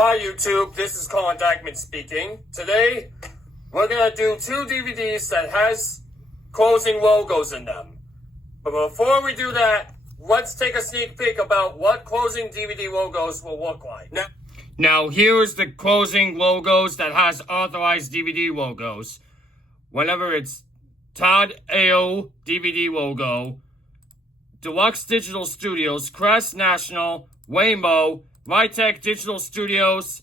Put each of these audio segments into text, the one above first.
Hi YouTube, this is Colin Dagman speaking. Today, we're gonna do two DVDs that has closing logos in them. But before we do that, let's take a sneak peek about what closing DVD logos will look like. Now here's the closing logos that has authorized DVD logos. Whenever it's Todd AO DVD logo, Deluxe Digital Studios, Crest National, Waymo, Rytech Digital Studios,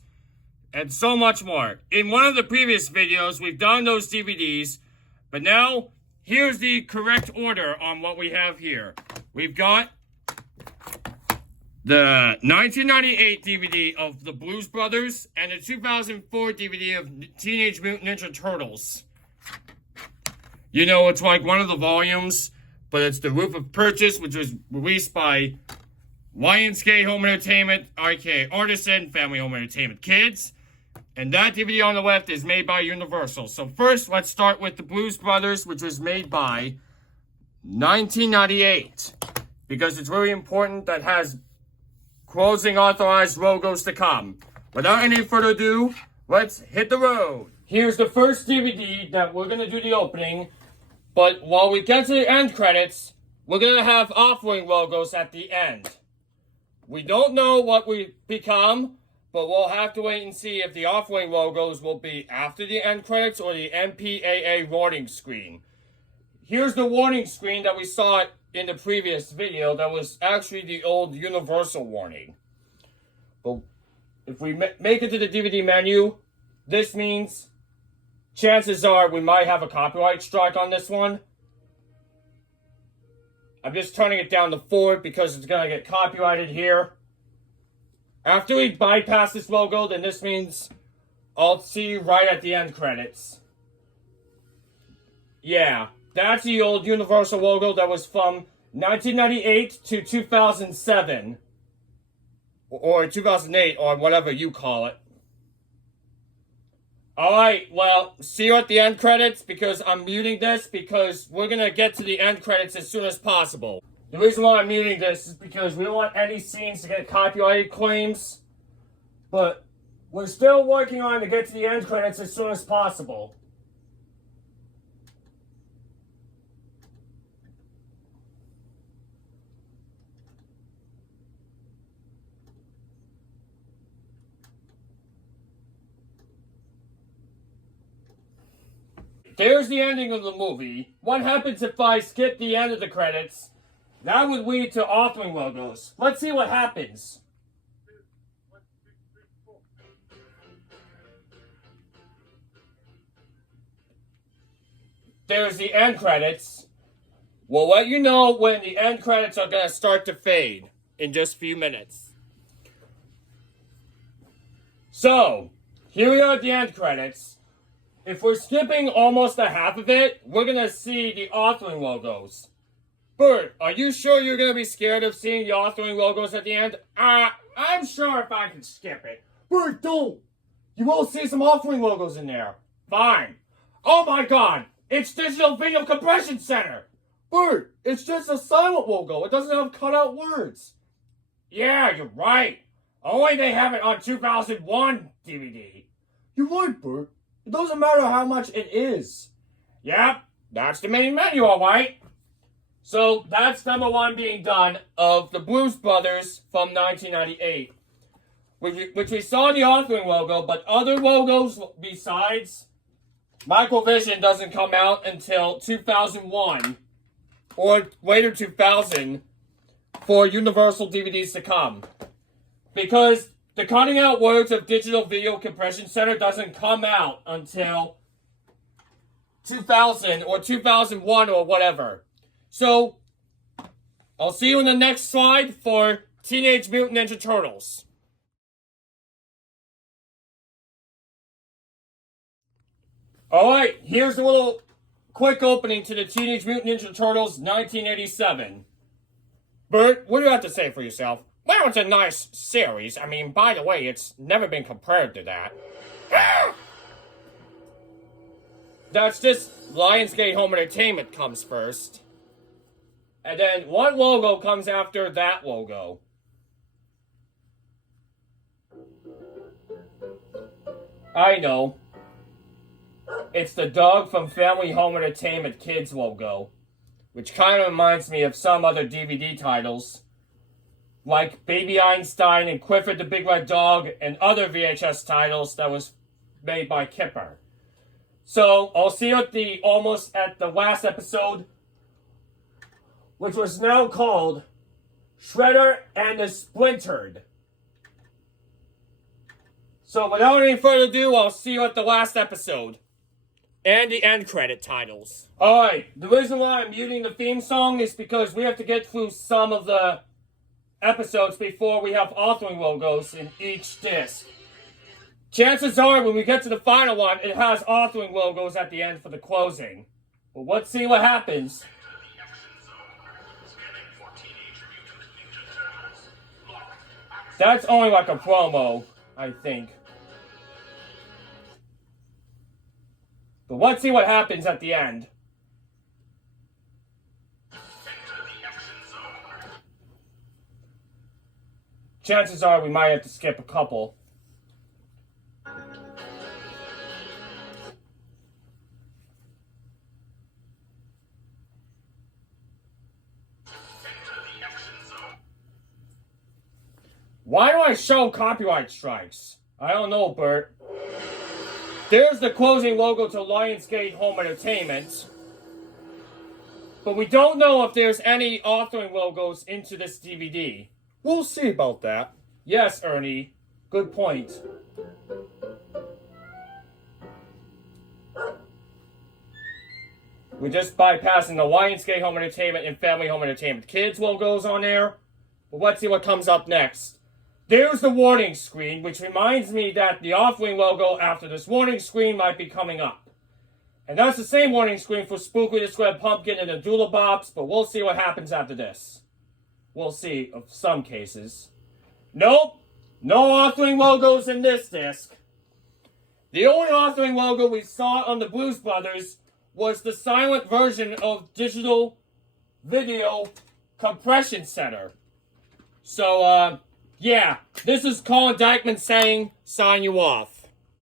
and so much more. In one of the previous videos, we've done those DVDs, but now, here's the correct order on what we have here. We've got the 1998 DVD of the Blues Brothers and the 2004 DVD of Teenage Mutant Ninja Turtles. You know, it's like one of the volumes, but it's the Roof of Purchase, which was released by Lionsgate Home Entertainment, aka Artisan Family Home Entertainment Kids. And that DVD on the left is made by Universal. So first, let's start with the Blues Brothers, which was made by 1998. Because it's really important that has closing authorized logos to come. Without any further ado, let's hit the road. Here's the first DVD that we're going to do the opening. But while we get to the end credits, we're going to have offering logos at the end. We don't know what we become, but we'll have to wait and see if the offering logos will be after the end credits or the MPAA warning screen. Here's the warning screen that we saw in the previous video that was actually the old Universal warning. But if we make it to the DVD menu, this means chances are we might have a copyright strike on this one. I'm just turning it down to 4 because it's going to get copyrighted here. After we bypass this logo, then this means I'll see you right at the end credits. Yeah, that's the old Universal logo that was from 1998 to 2007. Or 2008, or whatever you call it. Alright, well, see you at the end credits because I'm muting this because we're going to get to the end credits as soon as possible. The reason why I'm muting this is because we don't want any scenes to get copyright claims. But we're still working on to get to the end credits as soon as possible. There's the ending of the movie. What happens if I skip the end of the credits? That would lead to authoring logos. Let's see what happens. There's the end credits. We'll let you know when the end credits are going to start to fade in just a few minutes. So, here we are at the end credits. If we're skipping almost a half of it, we're going to see the authoring logos. Bert, are you sure you're going to be scared of seeing the authoring logos at the end? I'm sure if I can skip it. Bert, don't! You will see some authoring logos in there. Fine. Oh my god! It's Digital Video Compression Center! Bert, it's just a silent logo. It doesn't have cutout words. Yeah, you're right. Only they have it on 2001 DVD. You're right, Bert. It doesn't matter how much it is. Yep, that's the main menu, alright. So, that's number 1 being done of the Blues Brothers from 1998. Which we saw in the authoring logo, but other logos besides Microvision doesn't come out until 2001 or later 2000 for Universal DVDs to come. Because the cutting out words of Digital Video Compression Center doesn't come out until 2000 or 2001 or whatever. So, I'll see you in the next slide for Teenage Mutant Ninja Turtles. Alright, here's a little quick opening to the Teenage Mutant Ninja Turtles 1987. Bert, what do you have to say for yourself? Well, it's a nice series. I mean, by the way, it's never been compared to that. That's just Lionsgate Home Entertainment comes first. And then what logo comes after that logo? I know. It's the dog from Family Home Entertainment Kids logo, which kind of reminds me of some other DVD titles, like Baby Einstein and Clifford the Big Red Dog and other VHS titles that was made by Kipper. So, I'll see you at the last episode, which was now called Shredder and the Splintered. So, without any further ado, I'll see you at the last episode. And the end credit titles. Alright, the reason why I'm muting the theme song is because we have to get through some of the episodes before we have authoring logos in each disc. Chances are, when we get to the final one, it has authoring logos at the end for the closing. But let's see what happens. That's only like a promo, I think. But let's see what happens at the end. Chances are we might have to skip a couple. Why do I show copyright strikes? I don't know, Bert. There's the closing logo to Lionsgate Home Entertainment. But we don't know if there's any authoring logos into this DVD. We'll see about that. Yes, Ernie. Good point. We're just bypassing the Lionsgate Home Entertainment and Family Home Entertainment Kids logos on there. But let's see what comes up next. There's the warning screen, which reminds me that the authoring logo after this warning screen might be coming up. And that's the same warning screen for Spooky the Square Pumpkin and the Doodlebops, but we'll see what happens after this. We'll see of some cases. Nope, no authoring logos in this disc. The only authoring logo we saw on the Blues Brothers was the silent version of Digital Video Compression Center. So, yeah, this is Colin Dyckman saying, sign you off.